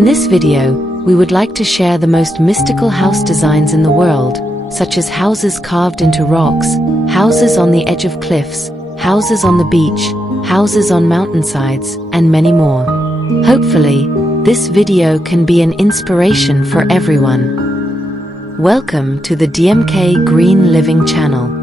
In this video, we would like to share the most mystical house designs in the world, such as houses carved into rocks, houses on the edge of cliffs, houses on the beach, houses on mountainsides, and many more. Hopefully, this video can be an inspiration for everyone. Welcome to the DMK Green Living channel.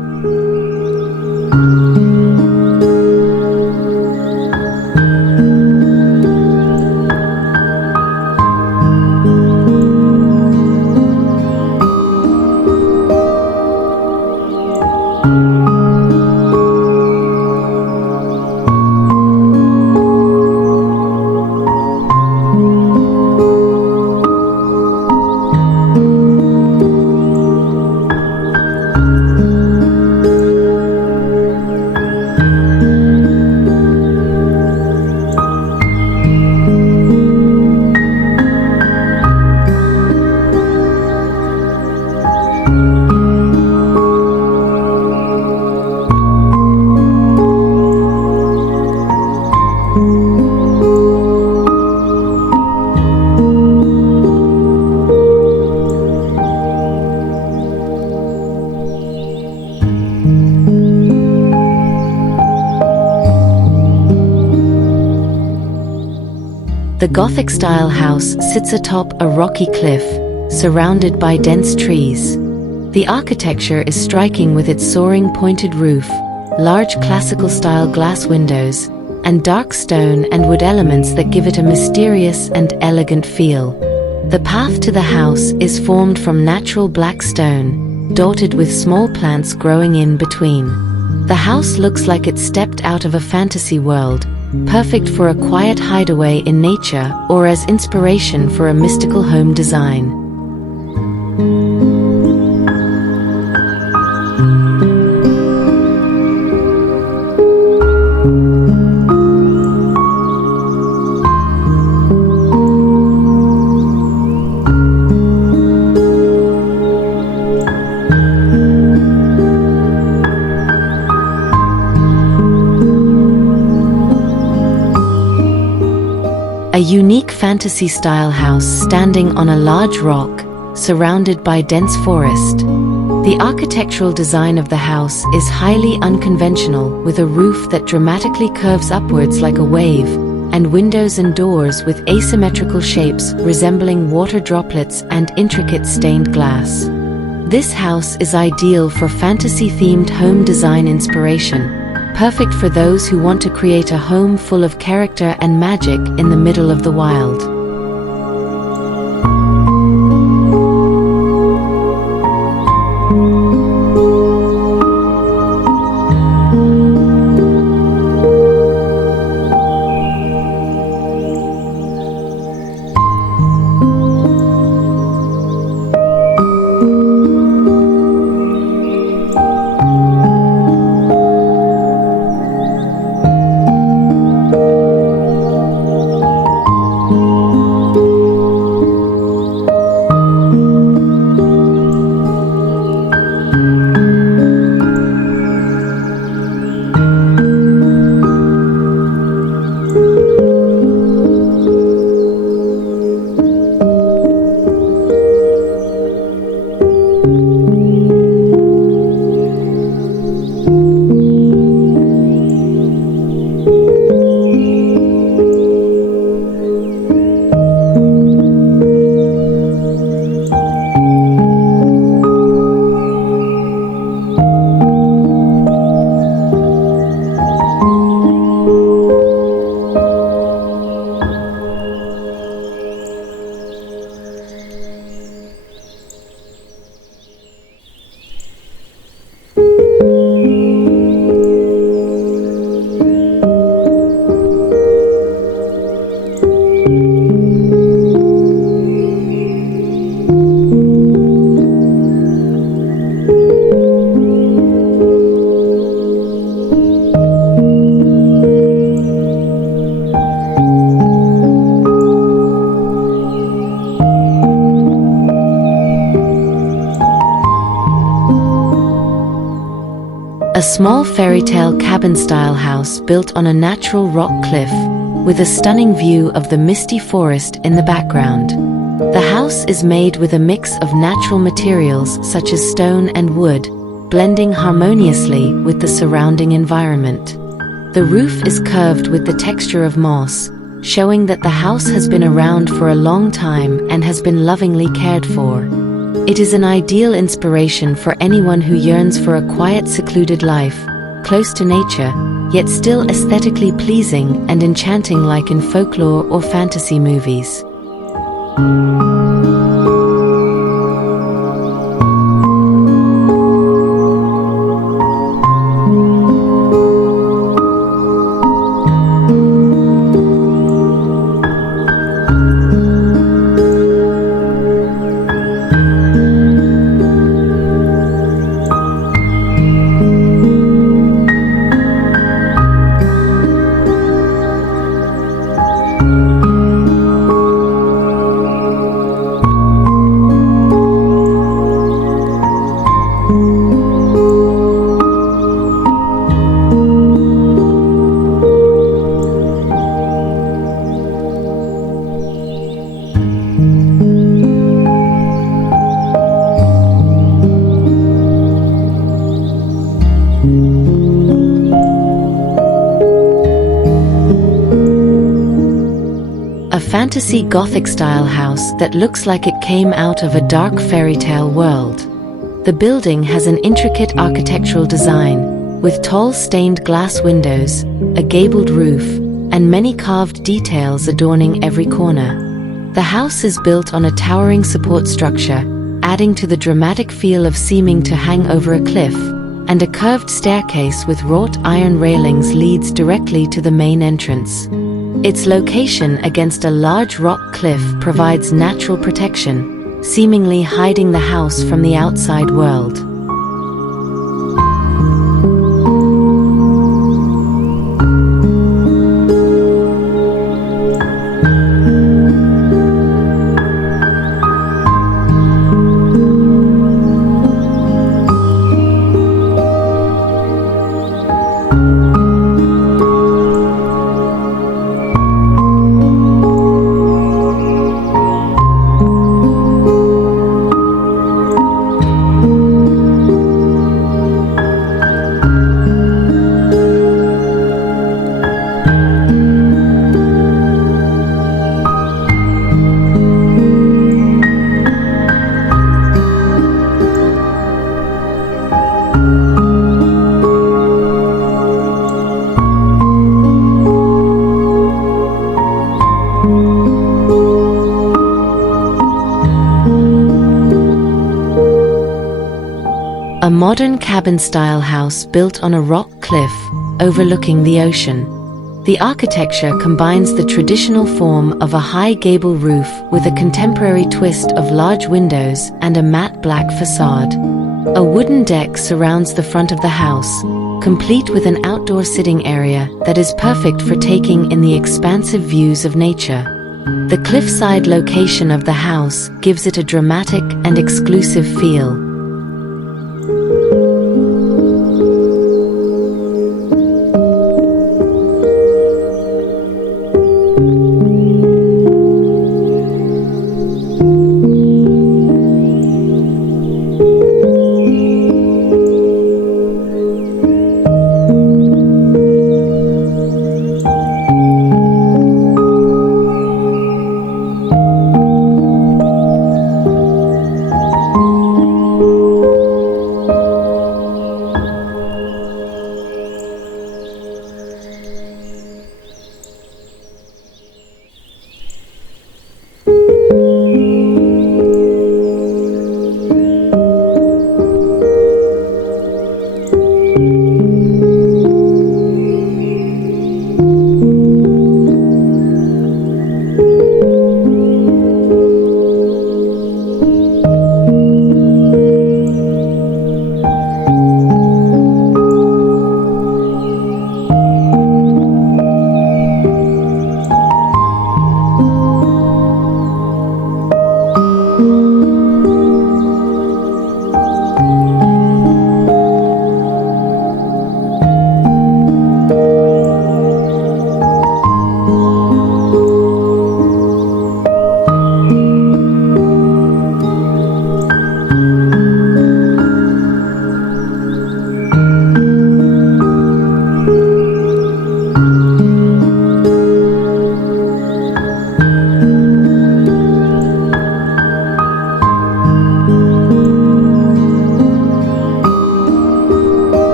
The Gothic-style house sits atop a rocky cliff, surrounded by dense trees. The architecture is striking with its soaring pointed roof, large classical-style glass windows, and dark stone and wood elements that give it a mysterious and elegant feel. The path to the house is formed from natural black stone, dotted with small plants growing in between. The house looks like it stepped out of a fantasy world, perfect for a quiet hideaway in nature or as inspiration for a mystical home design. A unique fantasy-style house standing on a large rock, surrounded by dense forest. The architectural design of the house is highly unconventional, with a roof that dramatically curves upwards like a wave, and windows and doors with asymmetrical shapes resembling water droplets and intricate stained glass. This house is ideal for fantasy-themed home design inspiration, perfect for those who want to create a home full of character and magic in the middle of the wild. A small fairy tale cabin-style house built on a natural rock cliff, with a stunning view of the misty forest in the background. The house is made with a mix of natural materials such as stone and wood, blending harmoniously with the surrounding environment. The roof is curved with the texture of moss, showing that the house has been around for a long time and has been lovingly cared for. It is an ideal inspiration for anyone who yearns for a quiet, secluded life, close to nature, yet still aesthetically pleasing and enchanting like in folklore or fantasy movies. A fantasy Gothic-style house that looks like it came out of a dark fairy tale world. The building has an intricate architectural design, with tall stained glass windows, a gabled roof, and many carved details adorning every corner. The house is built on a towering support structure, adding to the dramatic feel of seeming to hang over a cliff, and a curved staircase with wrought iron railings leads directly to the main entrance. Its location against a large rock cliff provides natural protection, seemingly hiding the house from the outside world. A modern cabin-style house built on a rock cliff overlooking the ocean. The architecture combines the traditional form of a high gable roof with a contemporary twist of large windows and a matte black facade. A wooden deck surrounds the front of the house, complete with an outdoor sitting area that is perfect for taking in the expansive views of nature. The cliffside location of the house gives it a dramatic and exclusive feel.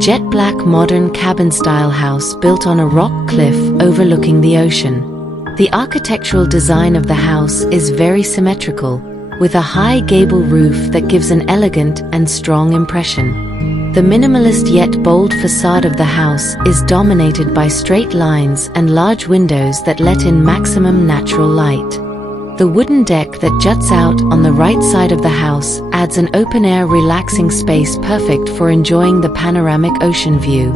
jet black modern cabin-style house built on a rock cliff overlooking the ocean. The architectural design of the house is very symmetrical, with a high gable roof that gives an elegant and strong impression. The minimalist yet bold facade of the house is dominated by straight lines and large windows that let in maximum natural light. The wooden deck that juts out on the right side of the house adds an open-air relaxing space perfect for enjoying the panoramic ocean view.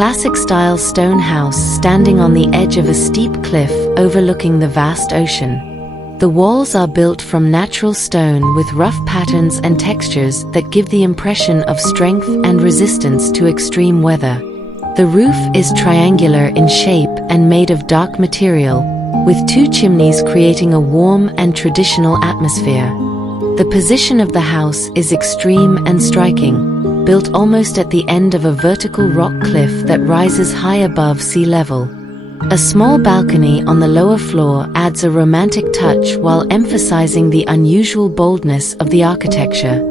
Classic-style stone house standing on the edge of a steep cliff overlooking the vast ocean. The walls are built from natural stone with rough patterns and textures that give the impression of strength and resistance to extreme weather. The roof is triangular in shape and made of dark material, with two chimneys creating a warm and traditional atmosphere. The position of the house is extreme and striking, built almost at the end of a vertical rock cliff that rises high above sea level. A small balcony on the lower floor adds a romantic touch while emphasizing the unusual boldness of the architecture.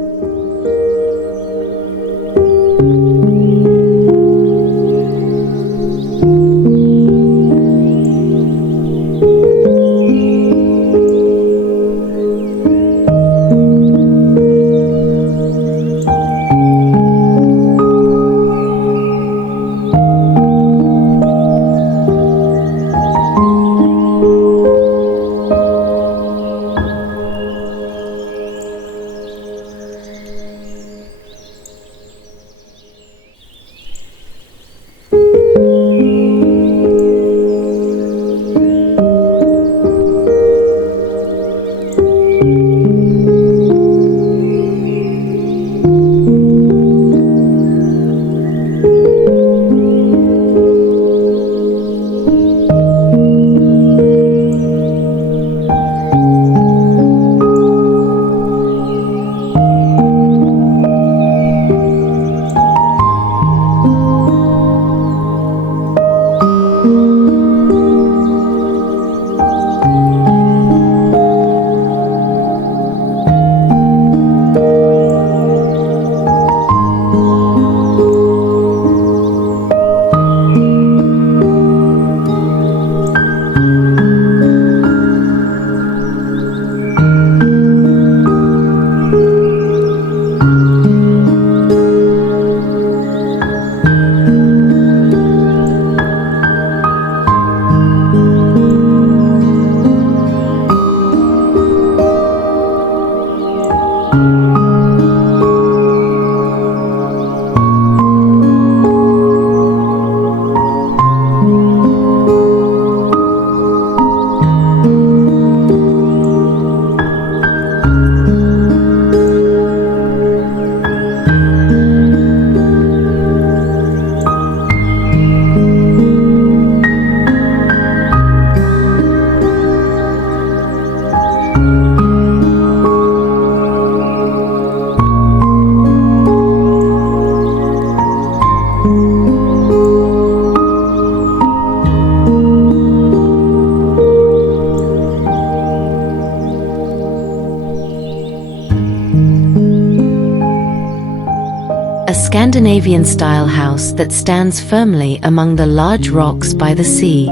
Scandinavian-style house that stands firmly among the large rocks by the sea.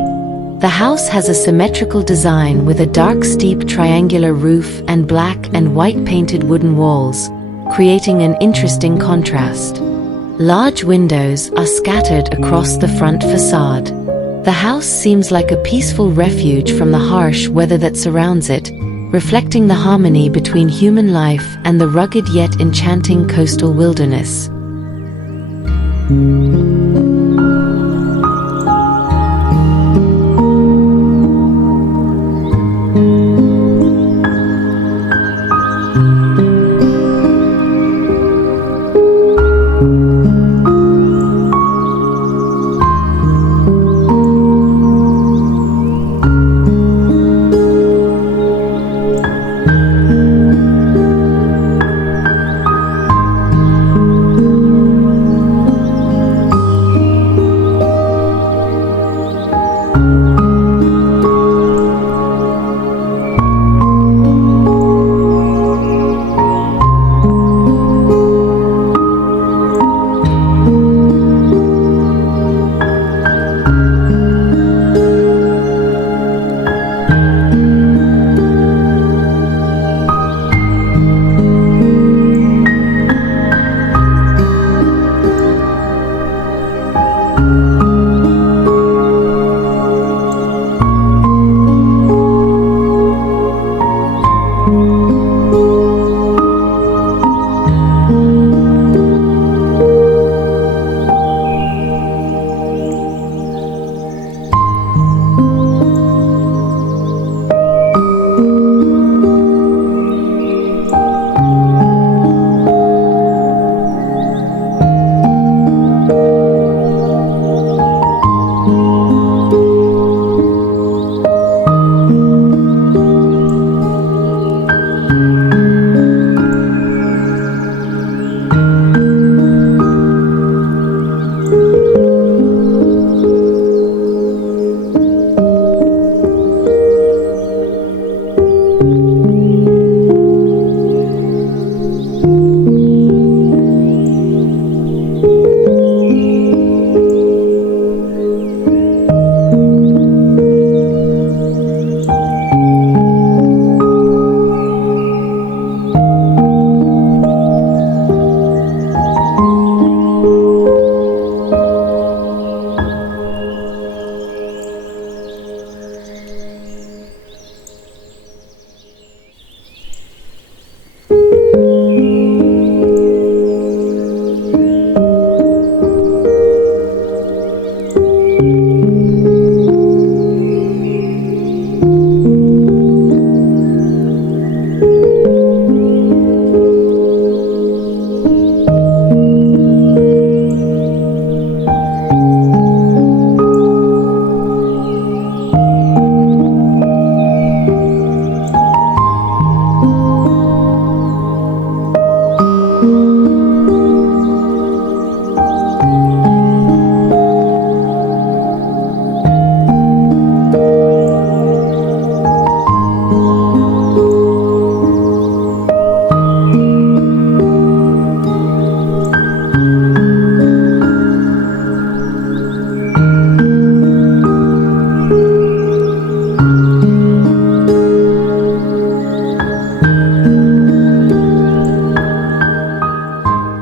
The house has a symmetrical design with a dark steep triangular roof and black and white painted wooden walls, creating an interesting contrast. Large windows are scattered across the front facade. The house seems like a peaceful refuge from the harsh weather that surrounds it, reflecting the harmony between human life and the rugged yet enchanting coastal wilderness.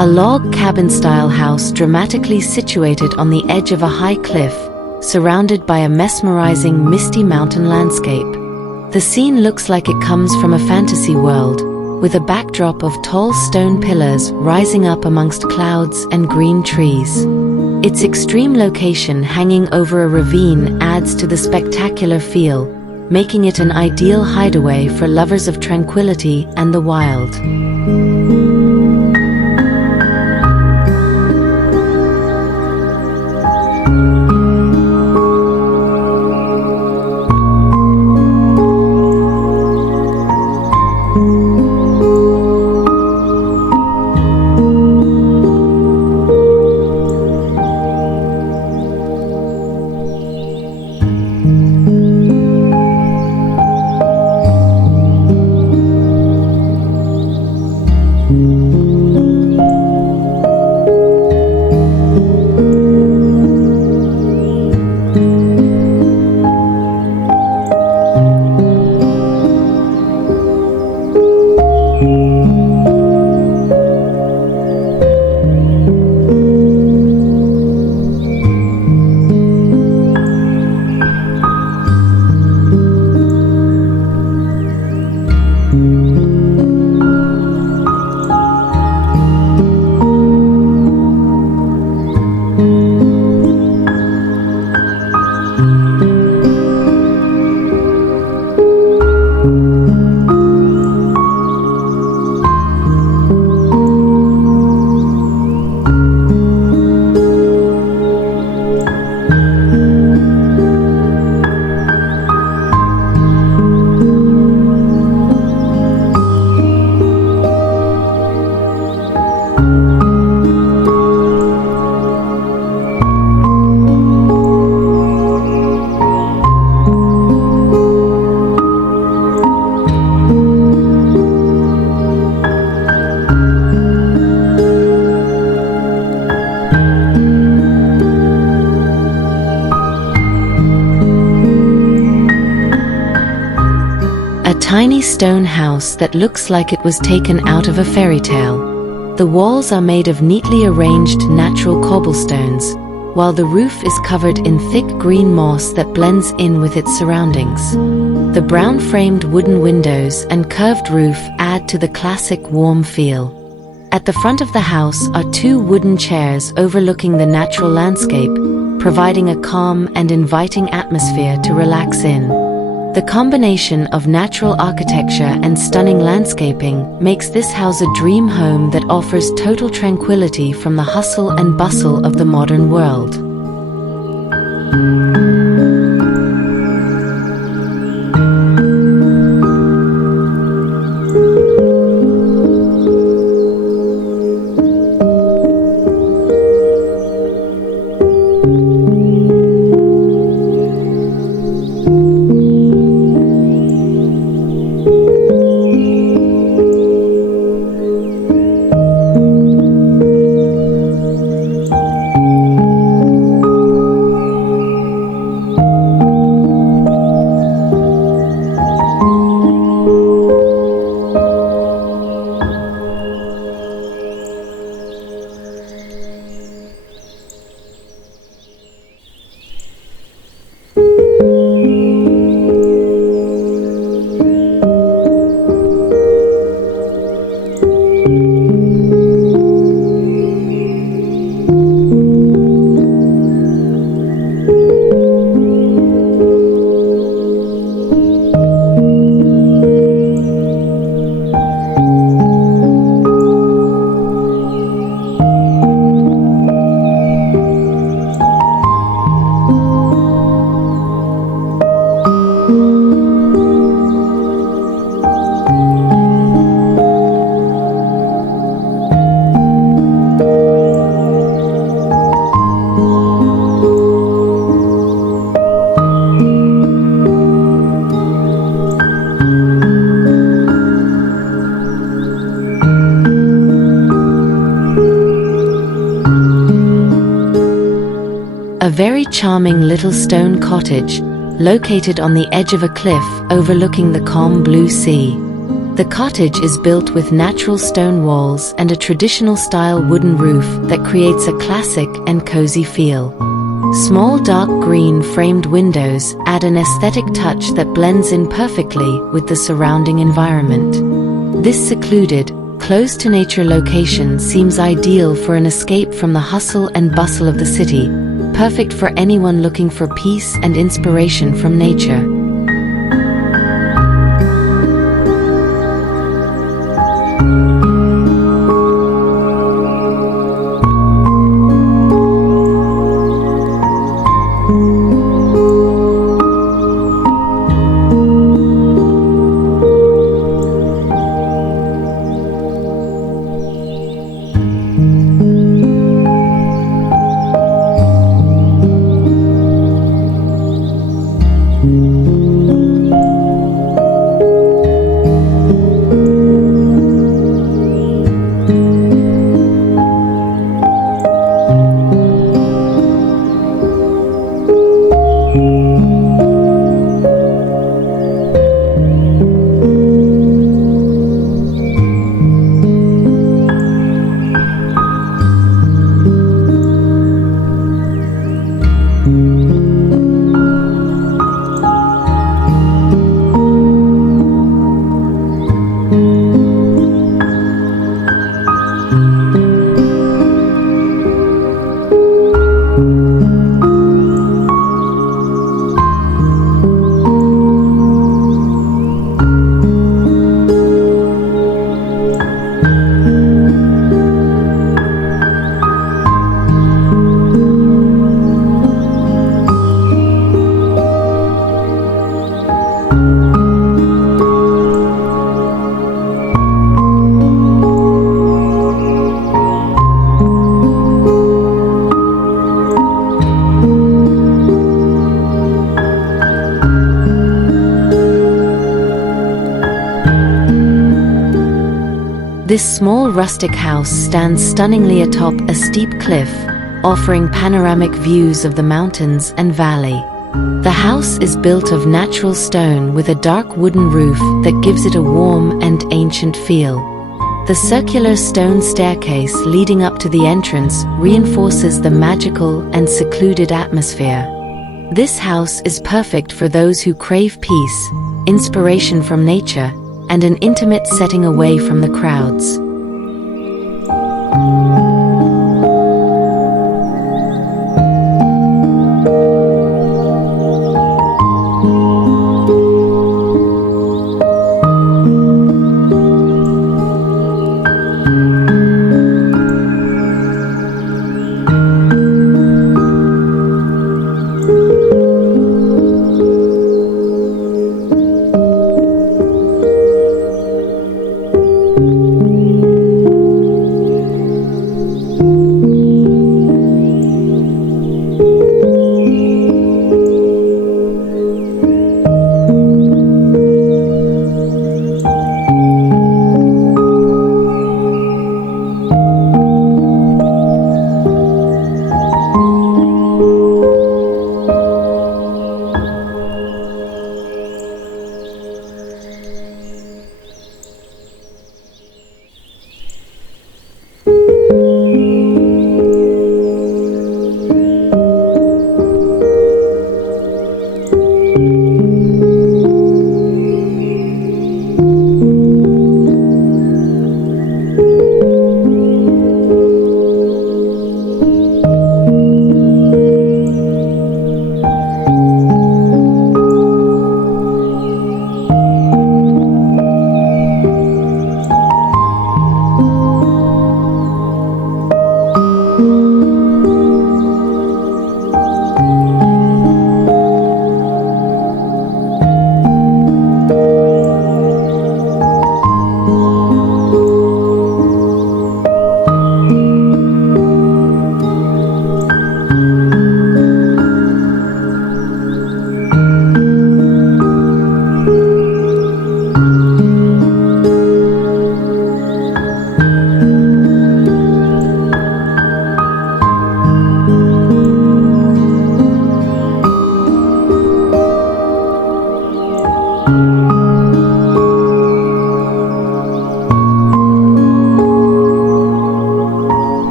A log cabin-style house dramatically situated on the edge of a high cliff, surrounded by a mesmerizing misty mountain landscape. The scene looks like it comes from a fantasy world, with a backdrop of tall stone pillars rising up amongst clouds and green trees. Its extreme location hanging over a ravine adds to the spectacular feel, making it an ideal hideaway for lovers of tranquility and the wild. A tiny stone house that looks like it was taken out of a fairy tale. The walls are made of neatly arranged natural cobblestones, while the roof is covered in thick green moss that blends in with its surroundings. The brown-framed wooden windows and curved roof add to the classic warm feel. At the front of the house are two wooden chairs overlooking the natural landscape, providing a calm and inviting atmosphere to relax in. The combination of natural architecture and stunning landscaping makes this house a dream home that offers total tranquility from the hustle and bustle of the modern world. A very charming little stone cottage, located on the edge of a cliff overlooking the calm blue sea. The cottage is built with natural stone walls and a traditional style wooden roof that creates a classic and cozy feel. Small dark green framed windows add an aesthetic touch that blends in perfectly with the surrounding environment. This secluded, close to nature location seems ideal for an escape from the hustle and bustle of the city, perfect for anyone looking for peace and inspiration from nature. This small rustic house stands stunningly atop a steep cliff, offering panoramic views of the mountains and valley. The house is built of natural stone with a dark wooden roof that gives it a warm and ancient feel. The circular stone staircase leading up to the entrance reinforces the magical and secluded atmosphere. This house is perfect for those who crave peace, inspiration from nature, and an intimate setting away from the crowds.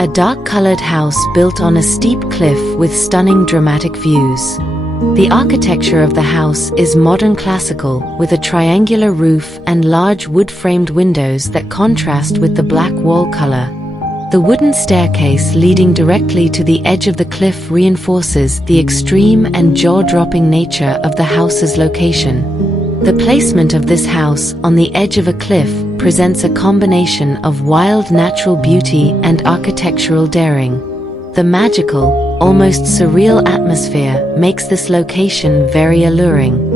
A dark-colored house built on a steep cliff with stunning dramatic views. The architecture of the house is modern classical, with a triangular roof and large wood-framed windows that contrast with the black wall color. The wooden staircase leading directly to the edge of the cliff reinforces the extreme and jaw-dropping nature of the house's location. The placement of this house on the edge of a cliff presents a combination of wild natural beauty and architectural daring. The magical, almost surreal atmosphere makes this location very alluring.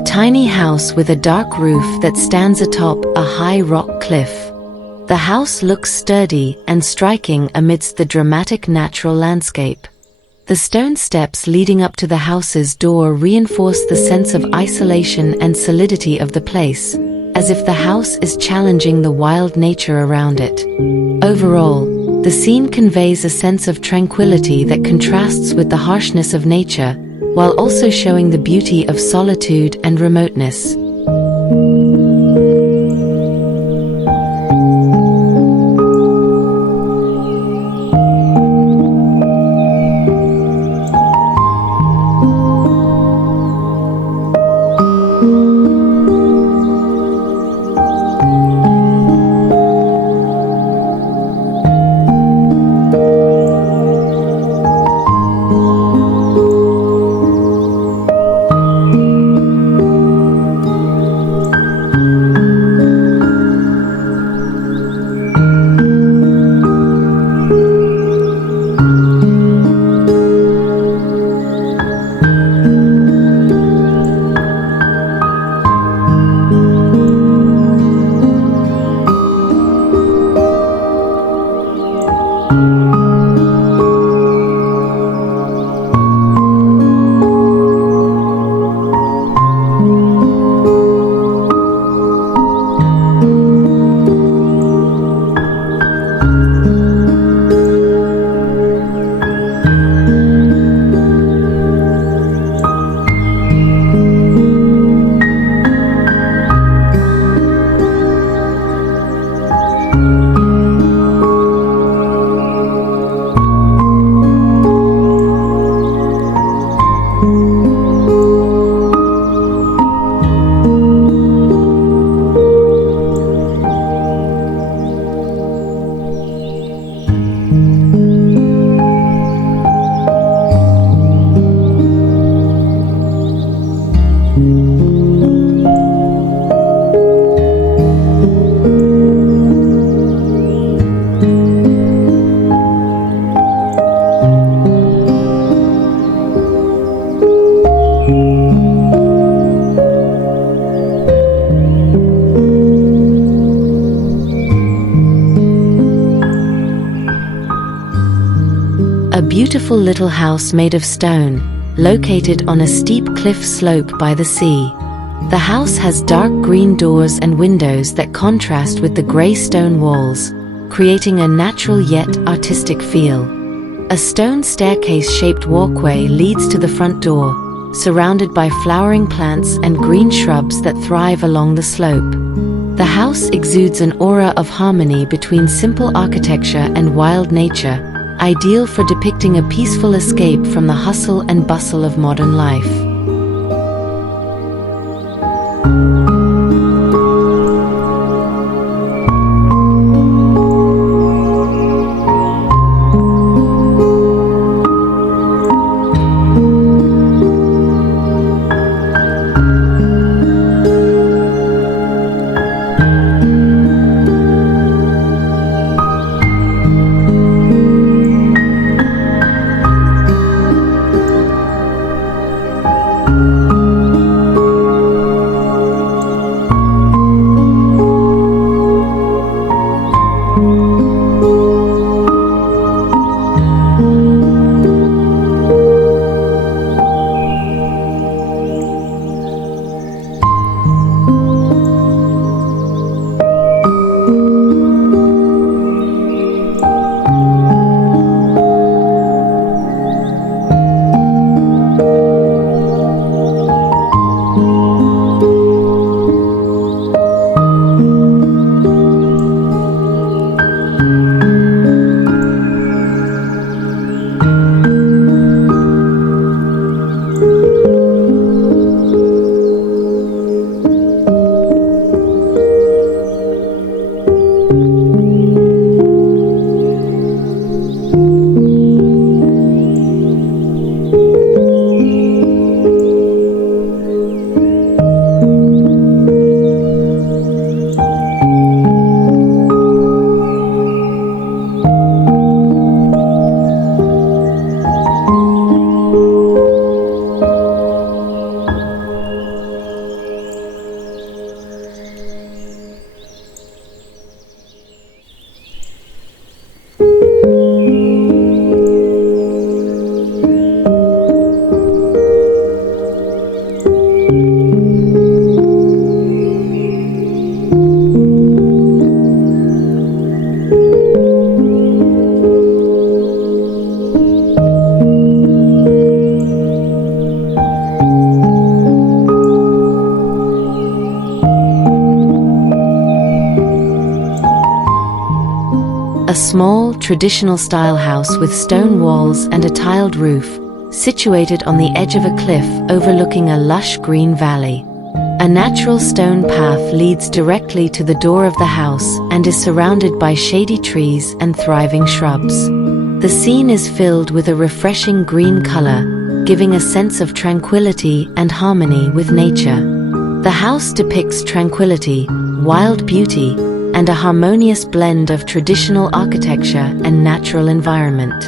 A tiny house with a dark roof that stands atop a high rock cliff. The house looks sturdy and striking amidst the dramatic natural landscape. The stone steps leading up to the house's door reinforce the sense of isolation and solidity of the place, as if the house is challenging the wild nature around it. Overall, the scene conveys a sense of tranquility that contrasts with the harshness of nature, while also showing the beauty of solitude and remoteness. A beautiful little house made of stone, located on a steep cliff slope by the sea. The house has dark green doors and windows that contrast with the grey stone walls, creating a natural yet artistic feel. A stone staircase-shaped walkway leads to the front door, surrounded by flowering plants and green shrubs that thrive along the slope. The house exudes an aura of harmony between simple architecture and wild nature, ideal for depicting a peaceful escape from the hustle and bustle of modern life. A small, traditional-style house with stone walls and a tiled roof, situated on the edge of a cliff overlooking a lush green valley. A natural stone path leads directly to the door of the house and is surrounded by shady trees and thriving shrubs. The scene is filled with a refreshing green color, giving a sense of tranquility and harmony with nature. The house depicts tranquility, wild beauty, and a harmonious blend of traditional architecture and natural environment.